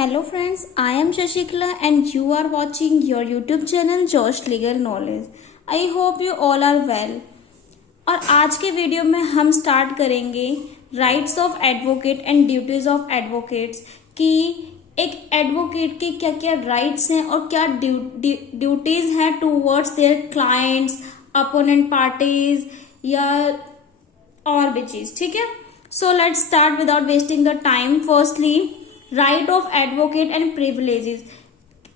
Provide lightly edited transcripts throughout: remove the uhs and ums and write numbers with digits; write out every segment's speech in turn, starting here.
Hello friends, I am Shashikla and you are watching your YouTube channel Josh Legal Knowledge. I hope you all are well. और आज के video में हम start करेंगे rights of advocate and duties of advocates कि एक advocate के क्या क्या राइट्स हैं और क्या ड्यूटीज हैं towards their clients, opponent parties या और भी चीज. ठीक है, so let's start without wasting the time. Firstly, right of advocate and privileges.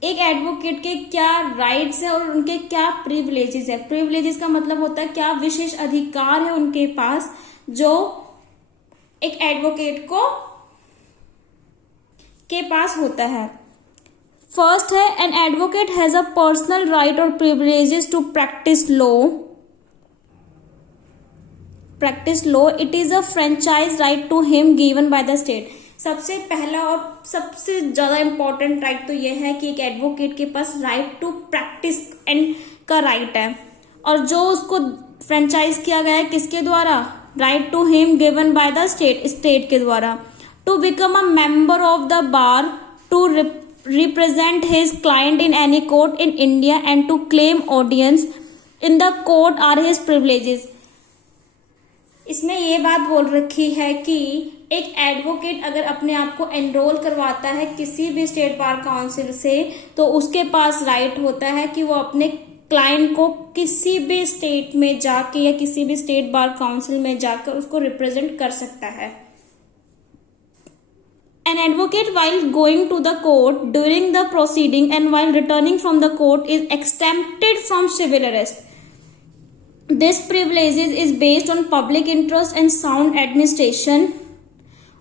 एक एडवोकेट के क्या राइट्स है और उनके क्या प्रिविलेजेस है. प्रिविलेजेस का मतलब होता है क्या विशेष अधिकार है उनके पास जो एक एडवोकेट को के पास होता है. फर्स्ट है, an advocate has a personal right और privileges to practice law. It is a franchise right to him given by the state. सबसे पहला और सबसे ज्यादा इंपॉर्टेंट राइट तो यह है कि एक एडवोकेट के पास राइट टू प्रैक्टिस एंड का राइट है, और जो उसको फ्रेंचाइज किया गया है किसके द्वारा, right to him given by the state के द्वारा. To become a member of the bar, to represent his client in any court in India and to claim audiences in the court are his privileges. इसमें ये बात बोल रखी है कि एक एडवोकेट अगर अपने आप को एनरोल करवाता है किसी भी स्टेट बार काउंसिल से तो उसके पास राइट होता है कि वो अपने क्लाइंट को किसी भी स्टेट में जाके या किसी भी स्टेट बार काउंसिल में जाकर उसको रिप्रेजेंट कर सकता है. An advocate while going to the court during the proceeding and while returning from the court is exempted from civil arrest. This privilege is based on public interest and sound administration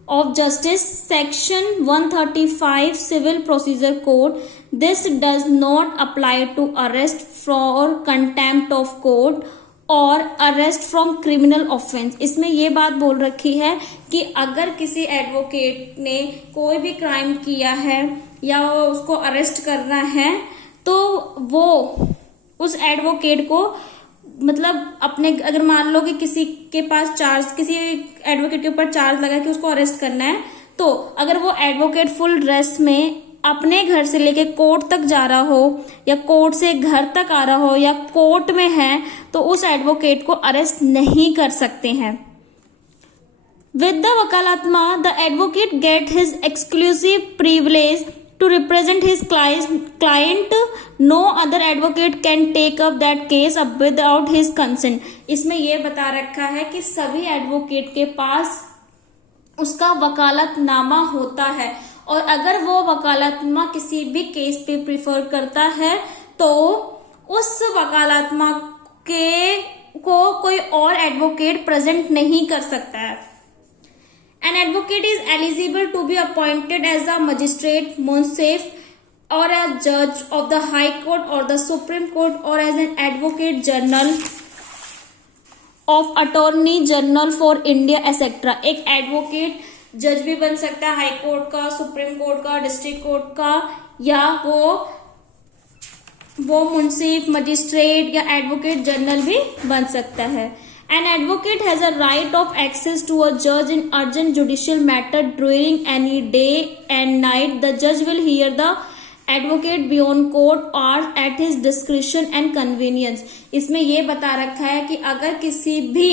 of justice. Section 135 Civil Procedure Code. This does not apply to arrest for contempt of court और arrest from criminal offence. इसमें ये बात बोल रखी है कि अगर किसी एडवोकेट ने कोई भी क्राइम किया है या उसको अरेस्ट करना है तो वो उस एडवोकेट को मतलब अपने अगर मान लो कि किसी के पास चार्ज, किसी एडवोकेट के ऊपर चार्ज लगा कि उसको अरेस्ट करना है, तो अगर वो एडवोकेट फुल ड्रेस में अपने घर से लेके कोर्ट तक जा रहा हो या कोर्ट से घर तक आ रहा हो या कोर्ट में है तो उस एडवोकेट को अरेस्ट नहीं कर सकते हैं. विद द वकालतमा the advocate get his exclusive privilege to represent his client. No other advocate can take up that case up without his consent. इसमें ये बता रखा है कि सभी एडवोकेट के पास उसका वकालतनामा होता है और अगर वो वकालतनामा किसी भी केस पे प्रिफर करता है तो उस वकालतनामा को कोई और एडवोकेट प्रेजेंट नहीं कर सकता है. An advocate is eligible to be appointed as a magistrate, munsif, or a judge of the High Court or the Supreme Court, or as an Advocate General of Attorney General for India, etc. एक advocate जज भी बन सकता है high court का, supreme court का, district court का, या वो मुंसिफ, मजिस्ट्रेट या एडवोकेट जनरल भी बन सकता है. An advocate has a right of access to a judge in urgent judicial matter during any day and night. The judge will hear the advocate beyond court hours at his discretion and convenience. इसमें ये बता रखा है कि अगर किसी भी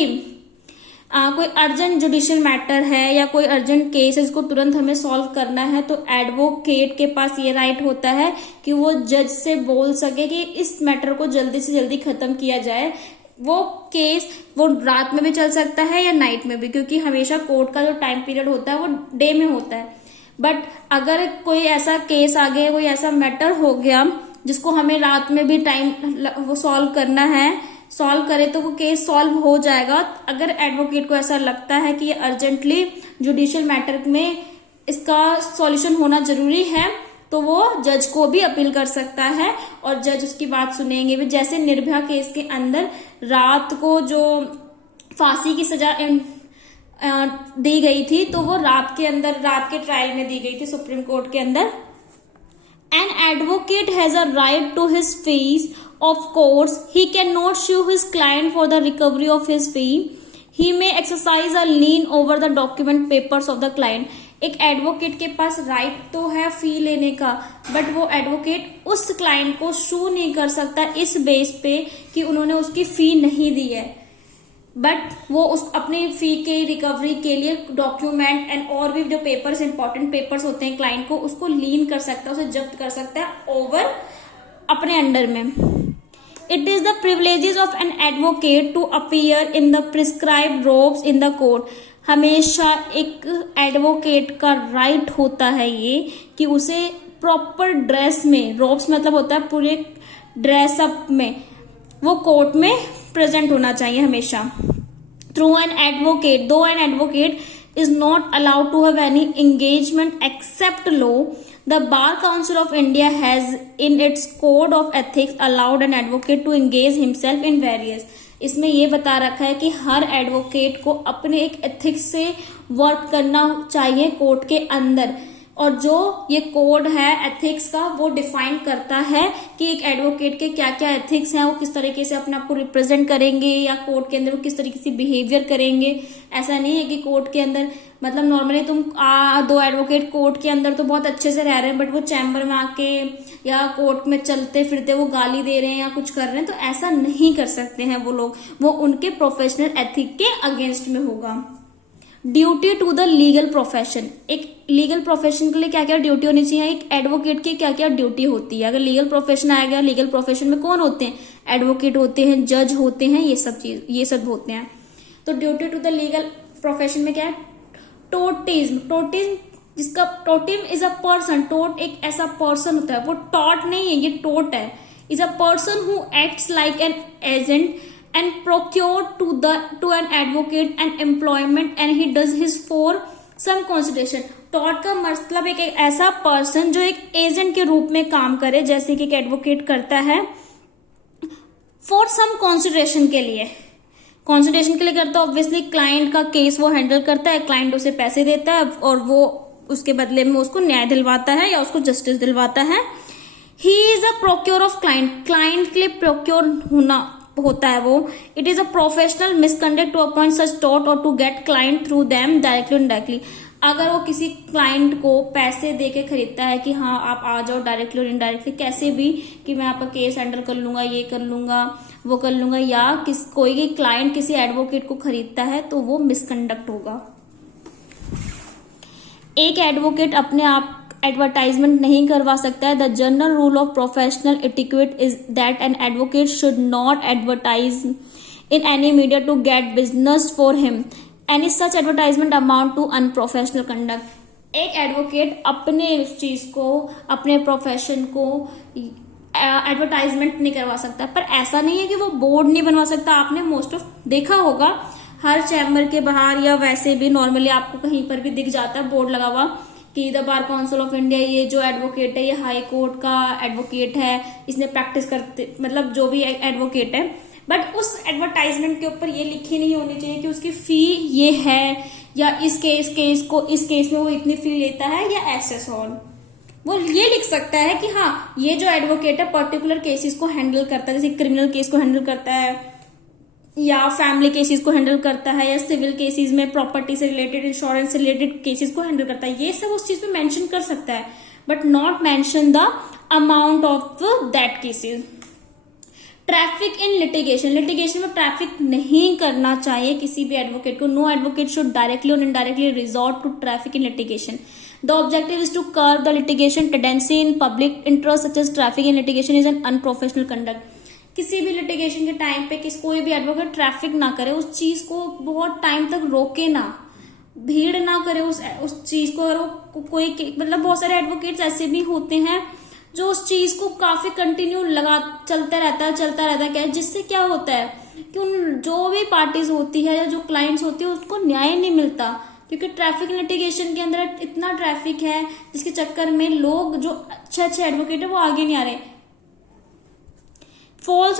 कोई अर्जेंट जुडिशियल मैटर है या कोई अर्जेंट केस है इसको तुरंत हमें सॉल्व करना है तो एडवोकेट के पास ये राइट होता है कि वो जज से बोल सके कि इस मैटर को जल्दी से जल्दी खत्म किया जाए. वो केस वो रात में भी चल सकता है या नाइट में भी, क्योंकि हमेशा कोर्ट का जो टाइम पीरियड होता है वो डे में होता है. बट अगर कोई ऐसा केस आ गया, कोई ऐसा मैटर हो गया जिसको हमें रात में भी टाइम वो सॉल्व करना है, सॉल्व करे तो वो केस सॉल्व हो जाएगा. अगर एडवोकेट को ऐसा लगता है कि ये अर्जेंटली जुडिशियल मैटर में इसका सॉल्यूशन होना जरूरी है तो वो जज को भी अपील कर सकता है और जज उसकी बात सुनेंगे भी. जैसे निर्भया केस के अंदर रात को जो फांसी की सजा दी गई थी तो वो रात के ट्रायल में दी गई थी सुप्रीम कोर्ट के अंदर. An advocate has a right to his fees of course. He can not sue his client for the recovery of his fee. He may exercise a lien over the document papers of the client. एक advocate के पास right तो है फी लेने का, but वो advocate उस client को सू नहीं कर सकता इस बेस पे कि उन्होंने उसकी फी नहीं दी है, बट वो उस अपनी फी के रिकवरी के लिए डॉक्यूमेंट एंड और भी जो पेपर्स, इंपॉर्टेंट पेपर्स होते हैं क्लाइंट को, उसको लीन कर सकता है, उसे जब्त कर सकता है ओवर अपने अंडर में। It is the privileges of an advocate to appear in the prescribed robes in the court. हमेशा एक एडवोकेट का राइट होता है ये कि उसे प्रॉपर ड्रेस में, रोब्स मतलब होता है पूरे ड्रेसअप में, वो कोर्ट में प्रेजेंट होना चाहिए हमेशा। Through an advocate, though an advocate is not allowed to have any engagement except law, the Bar Council of India has in its code of ethics allowed an advocate to engage himself in various। इसमें ये बता रखा है कि हर advocate को अपने एक ethics से वर्क करना चाहिए कोर्ट के अंदर, और जो ये कोड है एथिक्स का वो डिफाइन करता है कि एक एडवोकेट के क्या क्या एथिक्स हैं, वो किस तरीके से अपने आप को रिप्रेजेंट करेंगे या कोर्ट के अंदर वो किस तरीके से बिहेवियर करेंगे। ऐसा नहीं है कि कोर्ट के अंदर मतलब नॉर्मली तुम दो एडवोकेट कोर्ट के अंदर तो बहुत अच्छे से रह रहे हैं, बट वो चैम्बर में आके या कोर्ट में चलते फिरते वो गाली दे रहे हैं या कुछ कर रहे हैं, तो ऐसा नहीं कर सकते हैं वो लोग, वो उनके प्रोफेशनल एथिक के अगेंस्ट में होगा। Duty to the legal profession, एक लीगल प्रोफेशन के लिए क्या क्या ड्यूटी होनी चाहिए, एक एडवोकेट की क्या क्या ड्यूटी होती है। अगर लीगल प्रोफेशन आया गया, लीगल प्रोफेशन में कौन होते हैं, एडवोकेट होते हैं, जज होते हैं, ये सब होते हैं। तो duty to the legal profession में क्या है, टोटिज्म, जिसका टोटिम इज अ पर्सन, टोट एक ऐसा पर्सन होता है, वो टॉट नहीं है, ये टोट है, is a person who acts like an agent and procure to an advocate an employment and he does his for some consideration। Taught का मतलब एक ऐसा पर्सन जो एक एजेंट के रूप में काम करे, जैसे कि एक एडवोकेट करता है फॉर सम कंसिडरेशन के लिए, कंसिडरेशन के लिए करता है। ऑब्वियसली क्लाइंट का केस वो हैंडल करता है, क्लाइंट उसे पैसे देता है और वो उसके बदले में उसको न्याय दिलवाता है या उसको जस्टिस दिलवाता है। He is a procure of client, client के लिए प्रोक्योर होना होता है वो। It is a professional misconduct to appoint such tout और to get client through them directly indirectly. अगर वो किसी क्लाइंट को पैसे दे के खरीदता है कि हाँ आप आ जाओ डायरेक्टली और इनडायरेक्टली कैसे भी, कि मैं आपका केस हैंडल कर लूंगा, ये कर लूंगा, वो कर लूंगा, या कोई भी क्लाइंट किसी एडवोकेट को खरीदता है तो वो मिसकंडक्ट होगा। एक एडवोकेट अपने आप एडवर्टाइजमेंट नहीं करवा सकता है। The general rule of professional etiquette is that an advocate should not advertise in any media to get business for him, any such advertisement amount to unprofessional conduct. एक advocate अपने उस चीज को, अपने प्रोफेशन को एडवर्टाइजमेंट नहीं करवा सकता, पर ऐसा नहीं है कि वो बोर्ड नहीं बनवा सकता। आपने मोस्ट ऑफ देखा होगा हर चैम्बर के बाहर या वैसे भी नॉर्मली आपको कहीं पर भी दिख जाता है बोर्ड लगा हुआ कि the bar council of India, ये जो एडवोकेट है ये हाई कोर्ट का एडवोकेट है, इसने प्रैक्टिस करते, मतलब जो भी एडवोकेट है, बट उस एडवर्टाइजमेंट के ऊपर ये लिखी नहीं होनी चाहिए कि उसकी फी ये है या इस केस में वो इतनी फी लेता है या एसेस ऑन। वो ये लिख सकता है कि हाँ ये जो एडवोकेट है पर्टिकुलर केसेस को हैंडल करता है, जैसे क्रिमिनल केस को हैंडल करता है या फैमिली केसेस को हैंडल करता है या सिविल केसेस में प्रॉपर्टी से रिलेटेड, इंश्योरेंस से रिलेटेड केसेस को हैंडल करता है। ये सब उस चीज में मेंशन कर सकता है, but not mention the amount of that cases. Traffic in litigation, litigation में ट्रैफिक नहीं करना चाहिए किसी भी एडवोकेट को। नो एडवोकेट शुड डायरेक्टली और indirectly resort to traffic in litigation. The objective is to curb the litigation tendency in public interest such as traffic in litigation is an unprofessional conduct। किसी भी litigation के time पे कोई भी advocate traffic ना करे, उस चीज को बहुत टाइम तक रोके ना, भीड़ ना करे उस चीज को। कोई मतलब बहुत सारे एडवोकेट्स ऐसे भी होते हैं जो उस चीज को काफी कंटिन्यू चलता रहता है क्या, जिससे क्या होता है कि उन जो भी पार्टीज होती है या जो क्लाइंट्स होती है उसको न्याय नहीं मिलता, क्योंकि ट्रैफिक लिटिगेशन के अंदर इतना ट्रैफिक है जिसके चक्कर में लोग जो अच्छे एडवोकेट है वो आगे नहीं आ रहे। फॉल्स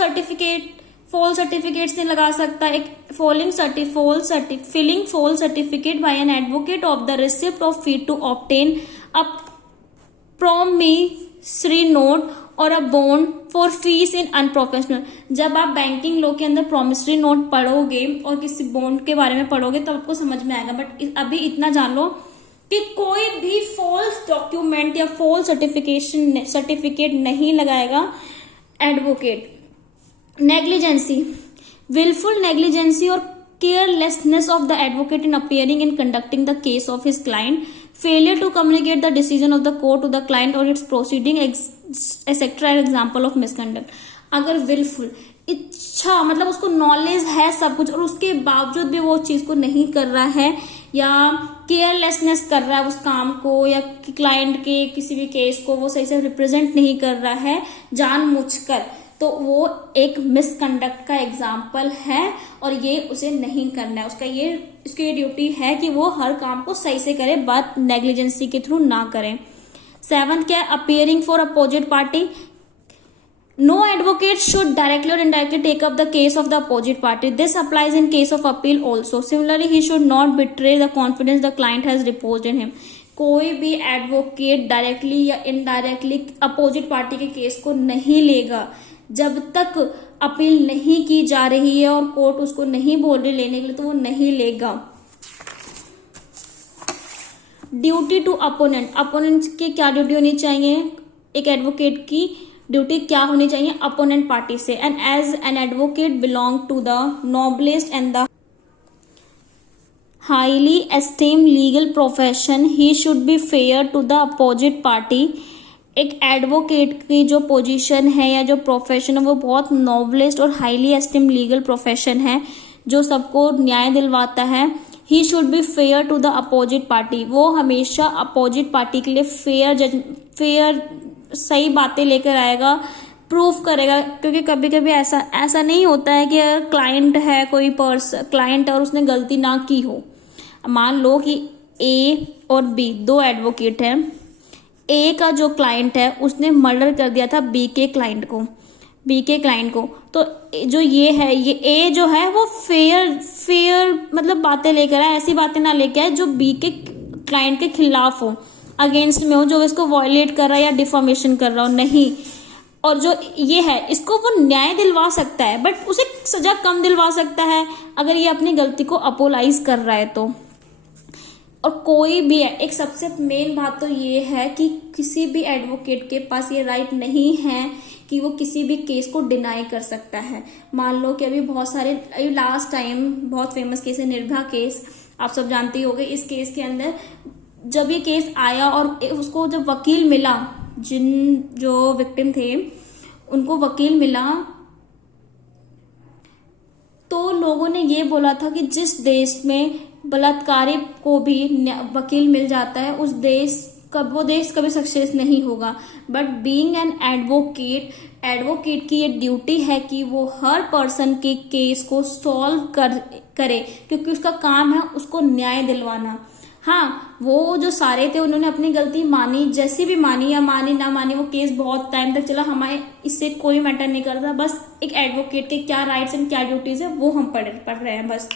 सर्टिफिकेट्स नहीं लगा सकता। एक filing false certificate by an advocate of the receipt of fee to obtain a promissory note और a bond for fees in unprofessional. जब आप बैंकिंग लॉ के अंदर प्रॉमिसरी नोट पढ़ोगे और किसी बॉन्ड के बारे में पढ़ोगे तो आपको समझ में आएगा, बट अभी इतना जान लो कि कोई भी फॉल्स डॉक्यूमेंट या फॉल्स सर्टिफिकेट नहीं लगाएगा advocate. Negligence, willful negligence or carelessness of the advocate in appearing and conducting the case of his client, failure to communicate the decision of the court to the client or its proceeding etc. are example of misconduct। अगर willful इच्छा मतलब उसको knowledge है सब कुछ और उसके बावजूद भी वो चीज को नहीं कर रहा है या केयरलेसनेस कर रहा है उस काम को या क्लाइंट के किसी भी केस को वो सही से रिप्रेजेंट नहीं कर रहा है जानबूझकर, तो वो एक मिसकंडक्ट का एग्जाम्पल है और ये उसे नहीं करना है। उसकी ये ड्यूटी है कि वो हर काम को सही से करे, बात नेग्लिजेंसी के थ्रू ना करें। 7th क्या है, appearing for opposite party. No advocate should directly or indirectly take up the case of the opposite party. This applies in case of appeal also. Similarly, he should not betray the confidence the client has reposed in him. कोई भी advocate directly या indirectly opposite party के case को नहीं लेगा जब तक appeal नहीं की जा रही है और कोर्ट उसको नहीं बोल रही लेने के लिए, तो वो नहीं लेगा। ड्यूटी टू अपोनेंट, अपोनेंट की क्या ड्यूटी होनी चाहिए, एक एडवोकेट की ड्यूटी क्या होनी चाहिए अपोनेंट पार्टी से। And as an advocate belong to the noblest and the highly esteemed legal profession, he should be fair to the opposite party. एक एडवोकेट की जो पोजीशन है या जो प्रोफेशन है वो बहुत नोबलेस्ट और हाईली एस्टीम्ड लीगल प्रोफेशन है जो सबको न्याय दिलवाता है। He should be fair to the opposite party, वो हमेशा अपोजिट पार्टी के लिए फेयर सही बातें लेकर आएगा, प्रूफ करेगा। क्योंकि कभी कभी ऐसा नहीं होता है कि अगर क्लाइंट है कोई क्लाइंट और उसने गलती ना की हो। मान लो कि ए और बी दो एडवोकेट हैं, ए का जो क्लाइंट है उसने मर्डर कर दिया था बी के क्लाइंट को, तो जो ये है ये ए जो है वो फेयर मतलब बातें लेकर आए, ऐसी बातें ना लेकर आए जो बी के क्लाइंट के खिलाफ हो, अगेंस्ट में हो, जो इसको वायलेट कर रहा है या डिफॉर्मेशन कर रहा हो, नहीं। और जो ये है इसको वो न्याय दिलवा सकता है बट उसे सजा कम दिलवा सकता है अगर ये अपनी गलती को अपोलाइज कर रहा है तो। और कोई भी एक सबसे मेन बात तो ये है कि किसी भी एडवोकेट के पास ये राइट नहीं है कि वो किसी भी केस को डिनाई कर सकता है। मान लो कि अभी बहुत सारे लास्ट टाइम बहुत फेमस केस है निर्भया केस, आप सब जानते ही होंगे। इस केस के अंदर जब ये केस आया और उसको जब वकील मिला, जो विक्टिम थे उनको वकील मिला, तो लोगों ने ये बोला था कि जिस देश में बलात्कारी को भी वकील मिल जाता है वो देश कभी सक्सेस नहीं होगा। बट बीइंग एन एडवोकेट की ये ड्यूटी है कि वो हर पर्सन के केस को सॉल्व करे, क्योंकि उसका काम है उसको न्याय दिलवाना। हाँ, वो जो सारे थे उन्होंने अपनी गलती मानी, जैसी भी मानी या मानी ना मानी, वो केस बहुत टाइम तक चला, हमारे इससे कोई मैटर नहीं करता। बस एक एडवोकेट के क्या राइट्स एंड क्या ड्यूटीज है वो हम पढ़ रहे हैं बस।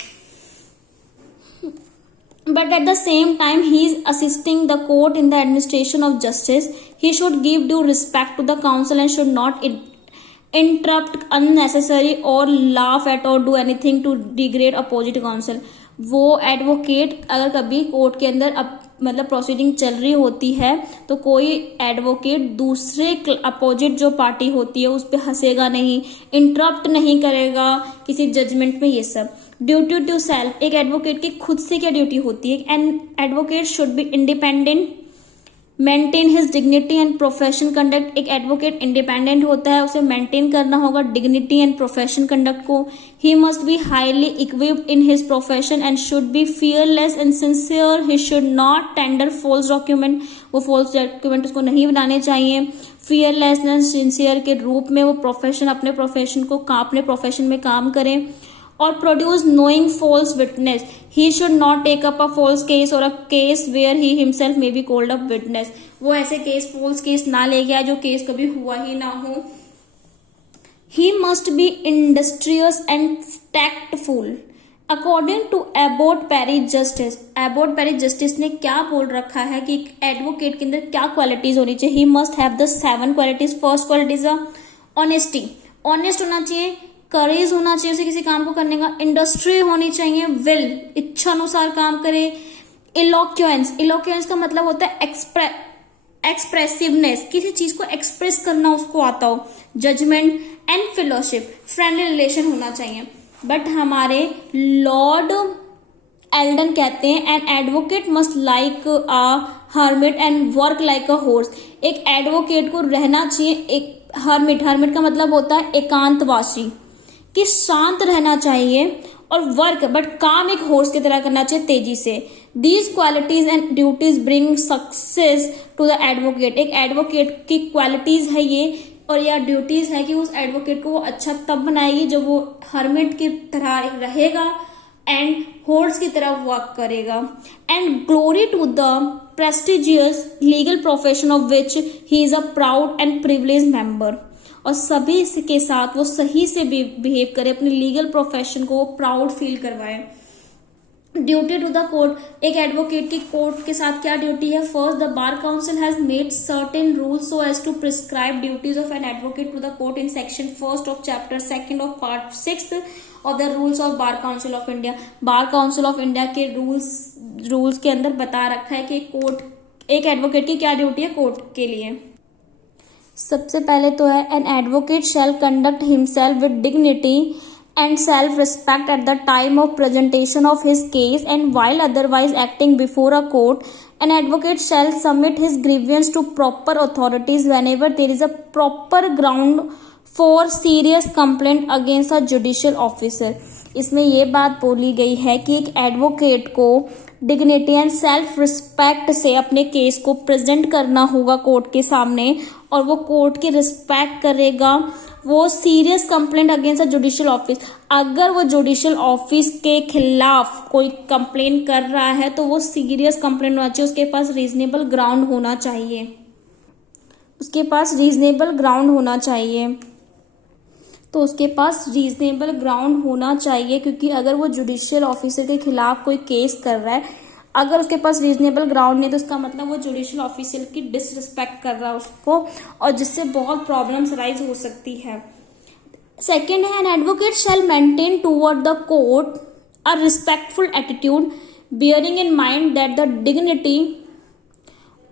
But at the same time, he is assisting the court in the administration of justice. He should give due respect to the counsel and should not interrupt unnecessary or laugh at or do anything to degrade opposite counsel. वो advocate अगर कभी court के अंदर मतलब proceeding चल रही होती है तो कोई एडवोकेट दूसरे अपोजिट जो पार्टी होती है उस पर हंसेगा नहीं, इंटरप्ट नहीं करेगा किसी जजमेंट में, ये सब। ड्यूटी टू सेल्फ, एक एडवोकेट की खुद से क्या ड्यूटी होती है। An advocate should be independent, maintain his dignity and profession conduct. एक एडवोकेट इंडिपेंडेंट होता है, उसे मेंटेन करना होगा डिग्निटी एंड प्रोफेशन कंडक्ट को। He must be highly equipped in his profession and should be fearless and sincere. He should not tender false document, वो false document उसको नहीं बनाने चाहिए। फियरलेस एंड सिंसियर के रूप में वो अपने प्रोफेशन में काम करें। और produce knowing false witness, he should not take up a false case और a case where he himself may be called up witness. वो ऐसे फॉल्स केस ना लेके आए जो केस कभी हुआ ही ना हो। He must be industrious and tactful according to Abbott Parry justice ने क्या बोल रखा है कि एडवोकेट के अंदर क्या क्वालिटीज होनी चाहिए। He must have the 7 qualities. First qualities honesty, honest होना चाहिए, करेज होना चाहिए उसे किसी काम को करने का, इंडस्ट्री होनी चाहिए, विल, इच्छा अनुसार काम करे, इलोक्वेंस का मतलब होता है एक्सप्रेसिवनेस, किसी चीज को एक्सप्रेस करना उसको आता हो। Judgment and fellowship, friendly relation होना चाहिए। बट हमारे लॉर्ड एल्डन कहते हैं an advocate must like a hermit and work like a horse. एक एडवोकेट को रहना चाहिए एक हर्मिट का मतलब होता है एकांतवासी, कि शांत रहना चाहिए और वर्क बट काम एक हॉर्स की तरह करना चाहिए, तेजी से। These qualities and duties bring success to the advocate. एक एडवोकेट की क्वालिटीज है ये और या ड्यूटीज है कि उस एडवोकेट को वो अच्छा तब बनाएगी जब वो हर्मिट की तरह रहेगा एंड हॉर्स की तरह वर्क करेगा। And glory to the prestigious legal profession of which he is a proud and privilege member. और सभी इसके साथ वो सही से बिहेव करे, अपने लीगल प्रोफेशन को प्राउड फील करवाए। ड्यूटी टू द कोर्ट, एक एडवोकेट की कोर्ट के साथ क्या ड्यूटी है? First, the bar council has made certain rules so as to prescribe duties of an advocate to the court in section 1 of chapter 2 of part 6 of the rules of bar council of India. Bar council of India के rules के अंदर बता रखा है कि एक advocate की क्या ड्यूटी है कोर्ट के लिए। सबसे पहले तो है an advocate shall conduct himself with dignity and self-respect at the time of presentation of his case, and while otherwise acting before a court, an advocate shall submit his grievance to proper authorities whenever there is a proper ground for serious complaint against a judicial officer। इसमें ये बात बोली गई है कि एक advocate को dignity and self respect से अपने केस को प्रेजेंट करना होगा कोर्ट के सामने, और वो कोर्ट की रिस्पेक्ट करेगा। वो serious complaint against a judicial office, अगर वो जुडिशियल ऑफिस के खिलाफ कोई कंप्लेन कर रहा है तो वो सीरियस कंप्लेंट होना चाहिए, उसके पास रीजनेबल ग्राउंड होना चाहिए, क्योंकि अगर वो जुडिशियल ऑफिसर के खिलाफ कोई केस कर रहा है, अगर उसके पास रीजनेबल ग्राउंड नहीं तो उसका मतलब वो जुडिशियल ऑफिसर की डिसरिस्पेक्ट कर रहा है उसको, और जिससे बहुत प्रॉब्लम्स राइज हो सकती है। सेकेंड है an advocate shall maintain toward the court a respectful attitude bearing in mind that the dignity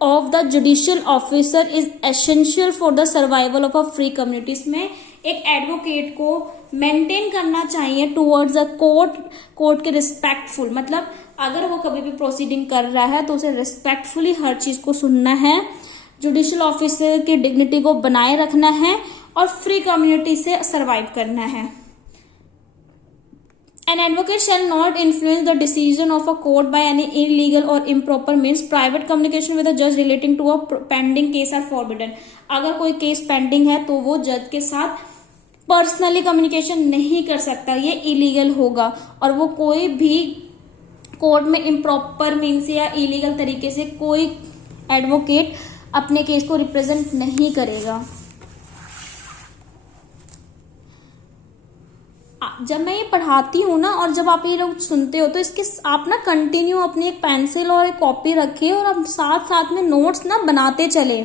of the judicial officer is essential for the survival of a free communities. में एक advocate को maintain करना चाहिए towards the court के respectful, मतलब अगर वो कभी भी प्रोसीडिंग कर रहा है तो उसे रिस्पेक्टफुली हर चीज को सुनना है, जुडिशियल ऑफिसर की डिग्निटी को बनाए रखना है और फ्री कम्युनिटी से सर्वाइव करना है। An advocate shall not influence the decision of a court by any illegal or improper means. Private communication with a judge relating to a pending case are forbidden. अगर कोई case pending है तो वो जज के साथ पर्सनली कम्युनिकेशन नहीं कर सकता, ये इलीगल होगा। और वो कोई भी कोर्ट में इम्प्रॉपर मीन्स या इलीगल तरीके से कोई एडवोकेट अपने केस को रिप्रेजेंट नहीं करेगा। जब मैं ये पढ़ाती हूँ ना और जब आप ये लोग सुनते हो तो इसके आप ना कंटिन्यू अपनी एक पेंसिल और एक कॉपी रखिए और आप साथ साथ में नोट्स ना बनाते चले,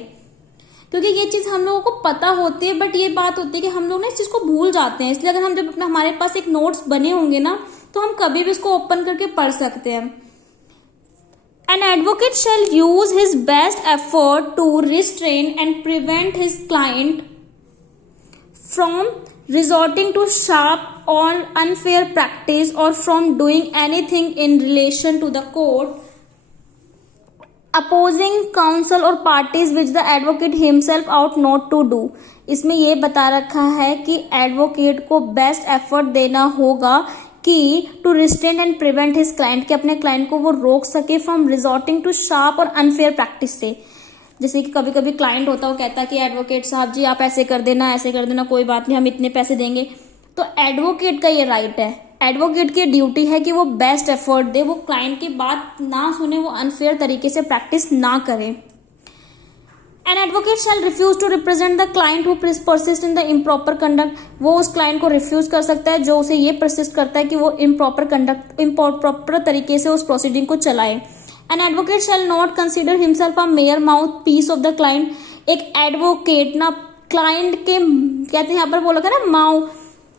क्योंकि ये चीज हम लोगों को पता होती है बट ये बात होती है कि हम लोग ना इस चीज को भूल जाते हैं। इसलिए अगर हम जब अपना हमारे पास एक नोट्स बने होंगे ना तो हम कभी भी इसको ओपन करके पढ़ सकते हैं। An advocate shall use his best effort to restrain and prevent his client from resorting to sharp or unfair practice or from doing anything in relation to the court, opposing counsel or parties which the advocate himself ought not to do। इसमें ये बता रखा है कि advocate को best effort देना होगा कि to restrain and prevent his client, कि अपने क्लाइंट को वो रोक सके फ्रॉम रिजॉर्टिंग टू शार्प और अनफेयर प्रैक्टिस से। जैसे कि कभी कभी क्लाइंट होता है वो कहता है कि एडवोकेट साहब जी आप ऐसे कर देना, कोई बात नहीं हम इतने पैसे देंगे। तो एडवोकेट का ये राइट है, एडवोकेट की ड्यूटी है कि वो बेस्ट एफर्ट दे, वो क्लाइंट की बात ना सुने, वो अनफेयर तरीके से प्रैक्टिस ना करे। An advocate shall refuse to represent the client who persist in the improper conduct। वो उस क्लाइंट को रिफ्यूज कर सकता है जो उसे ये परसिस्ट करता है कि वो इम्प्रॉपर तरीके से उस प्रोसीडिंग को चलाए। An advocate shall not consider himself a mere mouthpiece of the client। एक एडवोकेट ना क्लाइंट के कहते हैं यहाँ पर बोला ना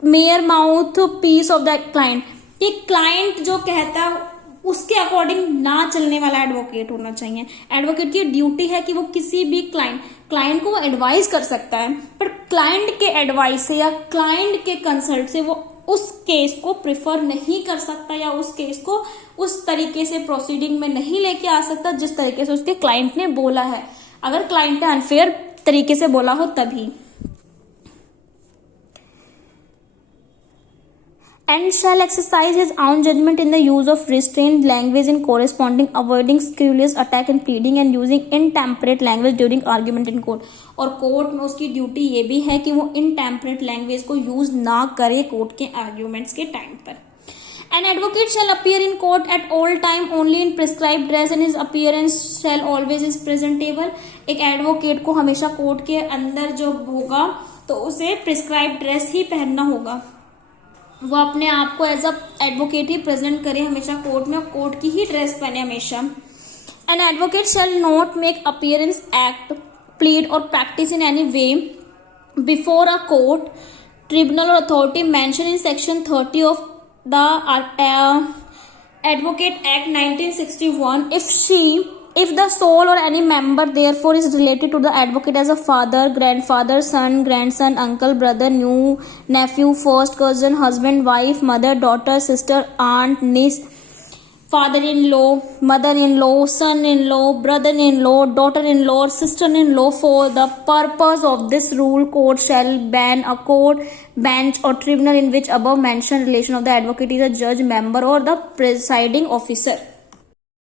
mere mouthpiece of the client, कि क्लाइंट जो कहता है उसके अकॉर्डिंग ना चलने वाला एडवोकेट होना चाहिए। एडवोकेट की ड्यूटी है कि वो किसी भी क्लाइंट को वो एडवाइस कर सकता है, पर क्लाइंट के एडवाइस से या क्लाइंट के कंसल्ट से वो उस केस को प्रिफर नहीं कर सकता या उस केस को उस तरीके से प्रोसीडिंग में नहीं लेके आ सकता जिस तरीके से उसके क्लाइंट ने बोला है, अगर क्लाइंट ने अनफेयर तरीके से बोला हो तभी। And shall exercise his own judgment in the use of restrained language in corresponding, avoiding scurrilous attack and pleading, and using intemperate language during argument in court. और कोर्ट में उसकी ड्यूटी ये भी है कि वो intemperate language को use ना करे कोर्ट के आर्ग्यूमेंट्स के टाइम पर। An advocate shall appear in court at all time only in prescribed dress and his appearance shall always is presentable. एक एडवोकेट को हमेशा कोर्ट के अंदर जो होगा तो उसे प्रिस्क्राइब ड्रेस ही पहनना होगा, वो अपने आप को एज अ एडवोकेट ही प्रेजेंट करे हमेशा कोर्ट में, कोर्ट की ही ड्रेस पहने हमेशा। An advocate shall not make appearance, act, plead और practice in any way before a court, tribunal और authority mention in section 30 of the advocate act 1961 if the sole or any member therefore is related to the advocate as a father, grandfather, son, grandson, uncle, brother, nephew, first cousin, husband, wife, mother, daughter, sister, aunt, niece, father-in-law, mother-in-law, son-in-law, brother-in-law, daughter-in-law, sister-in-law, for the purpose of this rule, court shall ban a court, bench or tribunal in which above mentioned relation of the advocate is a judge, member or the presiding officer.